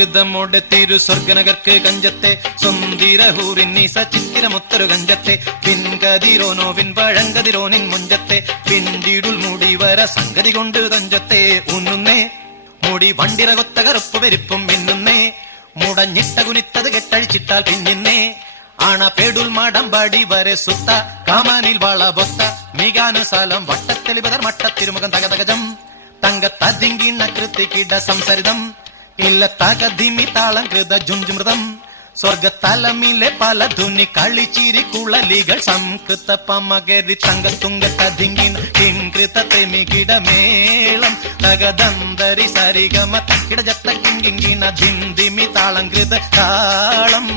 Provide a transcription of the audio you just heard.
ഹൃദമോടെ തിരു സ്വർഗനഗർക്ക് കഞ്ചത്തെ സുന്ദരഹൂരിന്നീസ ചിത്തിരമുത്തരു കഞ്ചത്തെ പിൻകതിരോനോവിൻ പഴങ്കതിരോനിൻ മുഞ്ചത്തെ പിണ്ടിടുൽ മുടിവര സംഗതി കൊണ്ട് തഞ്ചത്തെ ഉന്നുന്നേ മുടി വണ്ടിറകൊത്ത കറുപ്പ് പെരുപ്പും മിന്നുന്നേ മുടഞ്ഞിട്ട കുനിത്തത് കെട്ടഴിച്ചിട്ടാൽ പിന്നിന്നേ ആണ പേടുൽ മടമ്പടി വരെ സുത്ത കാമാനിൽ വളബൊത്ത മികാനുസാലം വട്ടത്തെളിപതർ മട്ടത്തിരുമുഖം തകതകജം തങ്കത്തതിങ്കിണ്ണ കൃത്തിക്കിട സംസരിതം ഇല്ല തകതിമി താളം കൃത ജുഞ്ചുമൃതം സ്വർഗത്തലമിലെ പല ധുനി കളിച്ചിരി കുളലികൾ സംകൃത പമകരി തങ്കത്തുങ്കത്തതിങ്കിൻ കിൻകൃത തെമികിടമേളം തകദന്തരി സരിഗമ തക്കിട ജത്ത കിങ്കിങ്കിണ ധിന്ദിമി താളം കൃത താളം